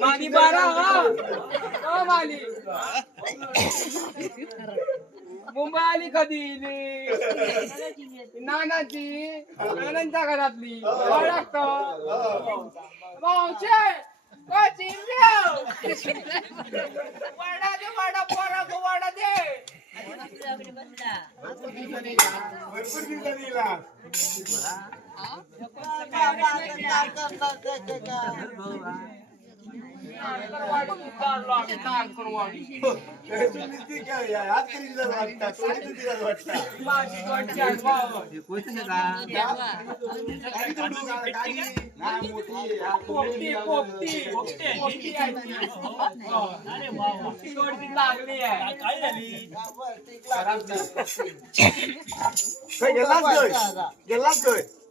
माली बारा माली मुंबई आली कधी नानाची नानांच्या घरातली ओळखतो वाडा दे वाडा पोरा तो वाडा दे भरपूर दिला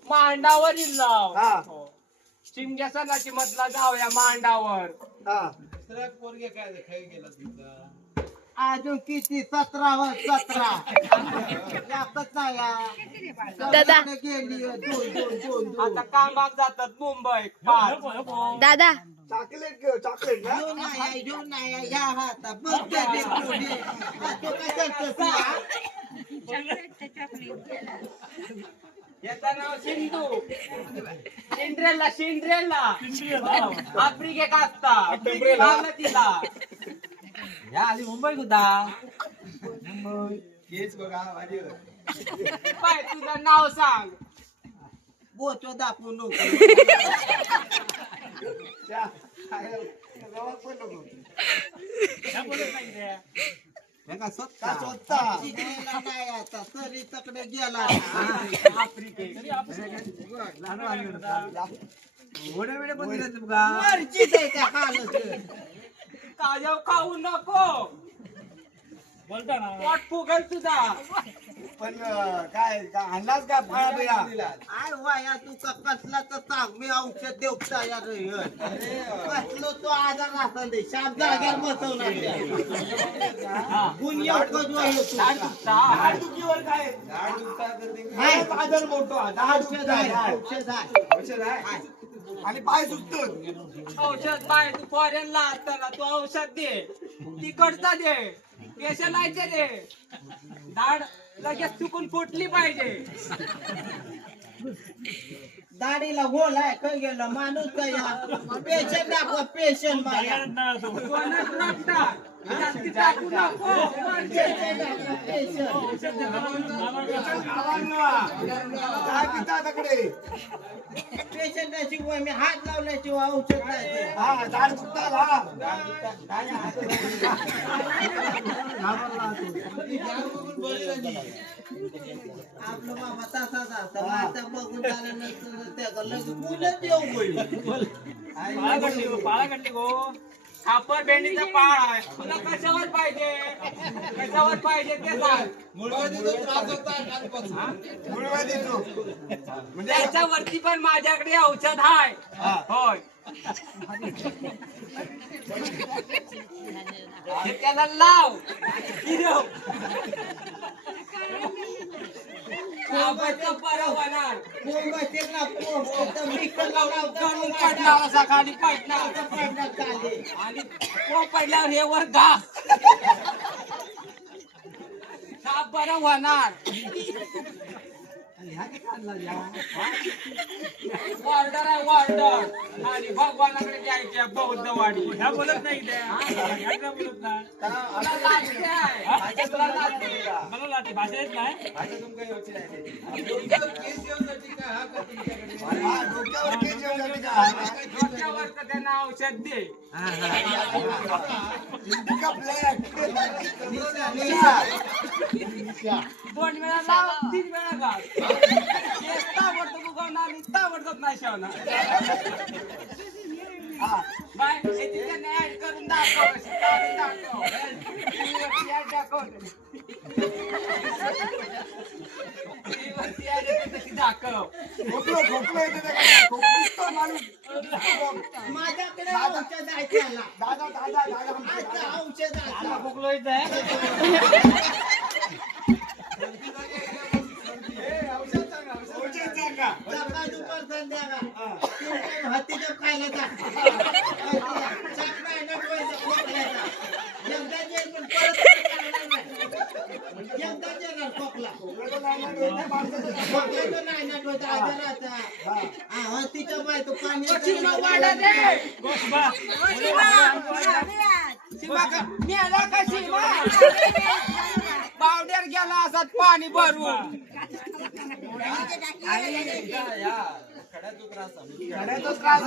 मांडावर चिमग्या सणाची मधला जाऊया मांडावर अजून किती 17 दादा गेली आता कामात जातात मुंबई दादा चॉकलेट घेऊ चॉकलेट ना घेऊन नाही या हाता बघ याचं नाव सिंधू सिंड्रेला सिंड्रेला आफ्रिकेत असता तिला या आली मुंबई सुद्धा हेच बघा माझी पाय तुझं नाव सांग बोचो दाखवू नको स्वतः नाही आता तरी तकडे गेला काजव खाऊ नको बोलता ना वाट फुगल तुझा पण काय आणलाच का फळा बिळा आय वाया तू कसला तर सांग मी औषध देऊ तयार कसलो तो आजार राहता दे शाम जाग्यावर बसवणार आजार मोठो औषध आहे आणि पाय सुटतो औषध बाय तू फॉरेनला असताना तू औषध दे तिकडचा दे केशलायचे दे दाढ लगेच चुकून फुटली पाहिजे दाढीला गोल आहे काय गेलं माणूस काय पेशंट दाखवा पेशंट जास्ती टाकू नको काय पिता तकडे पेशंटाशिवाय मी हात लावल्याशिवाय औषध नाही हा झाड सुटतात हा आपलं बाबा तसाच असतं आता बघून झाल्यानंतर त्याला लगेच मुलं देऊ पाळा कटली गो खापर भेंडीचा पाळ आहे तुला कशावर पाहिजे कशावर पाहिजे ते सांग म्हणजे याच्यावरती पण माझ्याकडे औषध आहे होय त्याला लाव पडणार असा खाली पडणार आणि तो पडल्यावर हे वर घा साप बरं होणार वॉर्डर आहे वॉर्डर आणि भगवानाकडे जायचे बौद्धवाडी ह्या बोलत नाही मला लाटे भाषा येत नाही डोक्यावर त्यांना औषध दे 2 वेळा लाव 3 वेळा घाल ताबडतोब उगवणार आणि ताबडतोब नाही शेवणार बाय त्याने ऍड करून दाखव दाखव माझ्याकडे औषध आहे त्याला. दादा दादा दादा आता औषध आहे. खोकलोयचं आहे. औषध सांगा. सकाळ दुपार संध्याकाळ तीन टाइम हत्तीचं खायला जा. चार महिन्यात व्हायचं खोकल्याचा. एकदा जेल पण परत येणार नाही. एकदा येणार खोकला. खोकल्याचं नाही ना डोळ्यात नाही, माणसाचं खोकल्याचं नाही ना डोळ्यात आजाराचा. हत्तीचं बाय तो पाणी शिमा वाढा दे. शिमा का मेला का शिमा पावडर गेला असत पाणी भरून. खड्याचा त्रास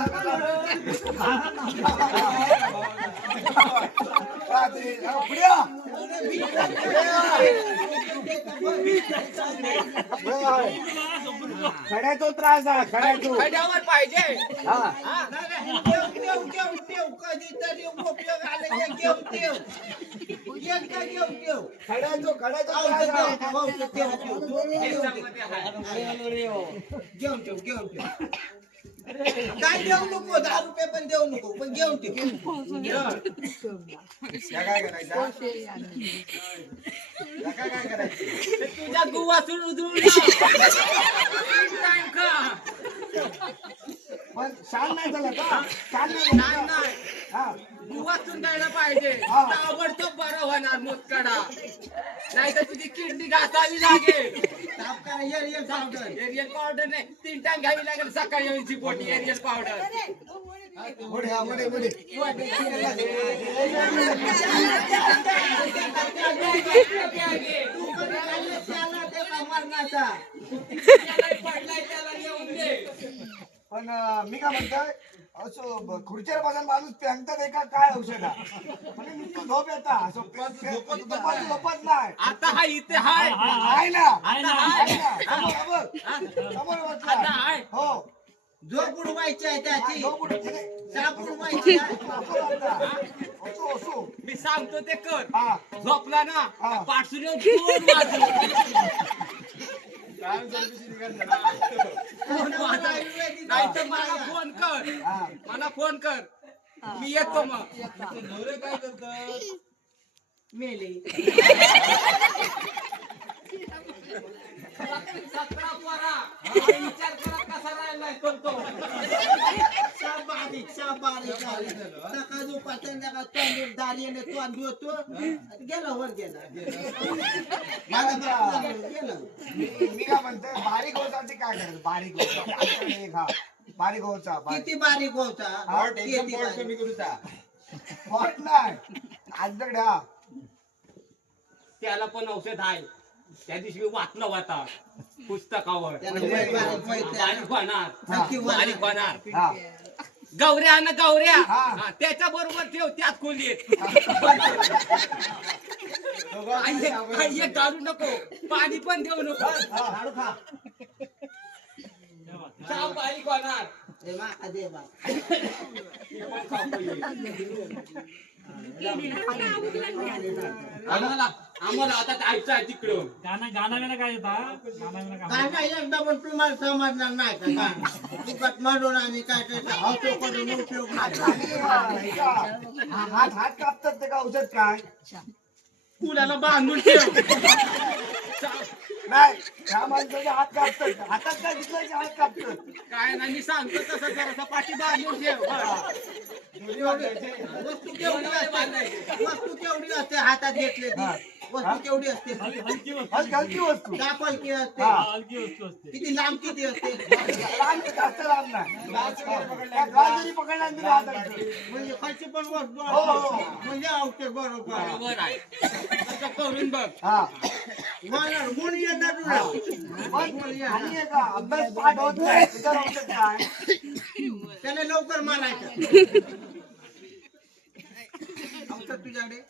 खड्याचा त्रास आहे खड्याचो. खड्यावर पाहिजे. हा ठेव कधीतरी उपयोग आले घेऊ ठेव एकदा घेऊ ठेव खड्याचो खड्याचा त्रास आहे. औषध ठेव त्याच्यामध्ये आहे. घेऊन ठेव घेऊन ठेव काय देऊ नको 10 रुपये पण देऊ नको पण घेऊन ठेव या काय करायचं या काय करायचं ते तुझ्या गुवासून उधळून टाइम का पण शान नाही झालं का शान नाही नाही झालं का? नाही हा गुवासून द्यायला पाहिजे. हा. ताबडतोब बरं होणार मुतकडा. नाही तर तुझी किडनी घासावी लागेल. ताप करा ये पावडर एरियल पावडर नाही 3 टाइम घ्यावी लागेल सकाळी येऊनची पोटी एरियल पावडर. पुढे हा पुढे पुढे त्याला ते का मरणाचा पडलाय त्याला येऊन दे. पण मी काय म्हणतोय असं खुर्चीवर बसून माणूस पेंगतात एका काय औषध म्हणजे नुसतं झोप येता असं झोपत नाही आता हा इथे हाय. आहे ना आता हाय. समोर समोर आता बसला हाय. हो झोप उडवायची आहे त्याची झोप उठते. साप उडवायची आहे. असो असो मी सांगतो ते कर. हा झोपला ना हा. पाठसून येऊन दोन वाजू. नाही तर मला फोन कर. हा मला फोन कर. मी येतो मग. काय करतो मेले 17 पोरा. विचार करा कसा राहिलाय तो. बारीक सकाळ दुपार संध्याकाळ तोंड दारीने तोंड धुतो गेला वर गेला गेला मी काय म्हणतोय बारीक होसाठी काय करायचं बारीक होचा आमच्याकडे एक हा बारीक होचा किती बारीक होता किती बारीक. वाट नाही आजकडे हा त्याला पण औषध आहे. त्या दिवशी मी वाचलं होता पुस्तकावर. त्याला वय बारीक व्हायचं. बारीक होणार. नक्की होणार. बारीक होणार. हा गौऱ्या ना गौऱ्या हा. त्याच्या बरोबर ठेव त्यात खोलीत. काही एक घालू नको पाणी पण देऊ नको. झाडू खा साप बारीक होणार. दे बा आम्हाला आता जायचं आहे तिकडं. गाणं एकदा पण तुम्हाला समजणार नाही का गाणं फुकट म्हणून आणि काय काय हौतो करून उपयोग नाही. हात हात कापतात ते का औषध काय कुणाला बांधून ठेव. नाही ह्या माणसाचे हात कापतात हातात काय दिसलं की हात कापतात काय नाही मी सांगतो तसं जरासा पाठी बांधून ठेव. वस्तू केवढी असते हातात घेतले वस्तू केवढी असते हलकी वस्तू दाखल की असते हा. किती लांब किती असते लांब जास्त लांब नाही गाव जरी पकडला तरी हातात म्हणजे खालची पण वस्तू हो, हो. असते. म्हणजे औषध बरोबर बरोबर आहे. तसं करून बघ. हा मला गुण येणार तुला पण आणि एक अभ्यास पाठ होत नाही त्याच्यावर औषध काय त्याला लवकर मारायचं औषध तुझ्याकडे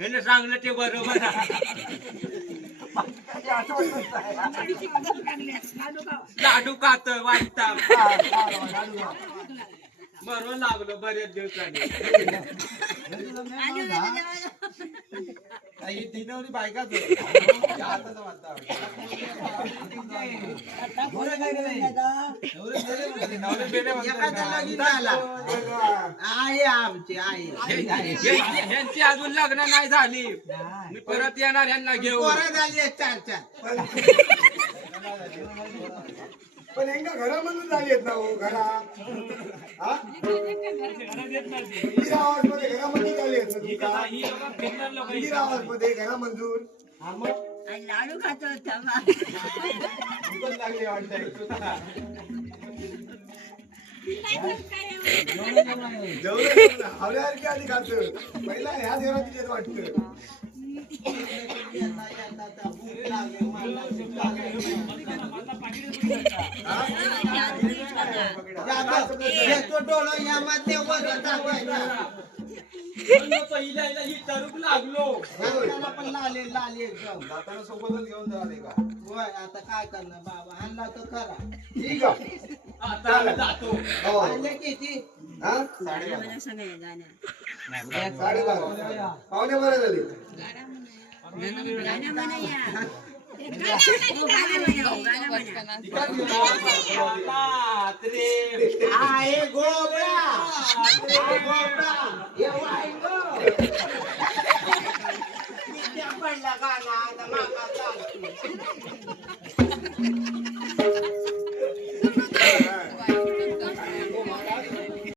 त्याने सांगलं ते बरोबर आहे. काही आठवतच नाही. लाडू खात वाटता हा, लाडू खा. बरोबर लागलो बरेच दिवसांनी. एखादा लगीन झाला आई आमची आई ह्यांची अजून लग्न नाही झाली मी परत येणार ह्यांना घेऊन पोरं झाली आहेत 4-4 पण यांना घरामधून झाली आहेत ना हो घरा हा? इंदिरा आवाज मध्ये घरामध्ये झाली आहेत ना तुमका? इंदिरा आवाज मध्ये घरामधून हा मग लाडू खातो होता पण लागले वाटतंय जेवढं हवल्यासारखी आधी खात पहिला ह्या देवाला दिलेत वाटतं येतो डोळं यामध्ये वर टाकायचा. ही तरुक लागलो दाताला पण लाले एकदम जाताना सोबतच घेऊन जाणार आहे का होय आता काय करणार बाबा आणला तर करा ठीक आहे आता आम्ही जातो हो. आणले किती हा? मला सगळे गाणं 12:30 पावणे बरं झाली गाणं म्हणा या गाणं म्हणा आहे गोबरा पडला गाणं आता मागा चालतो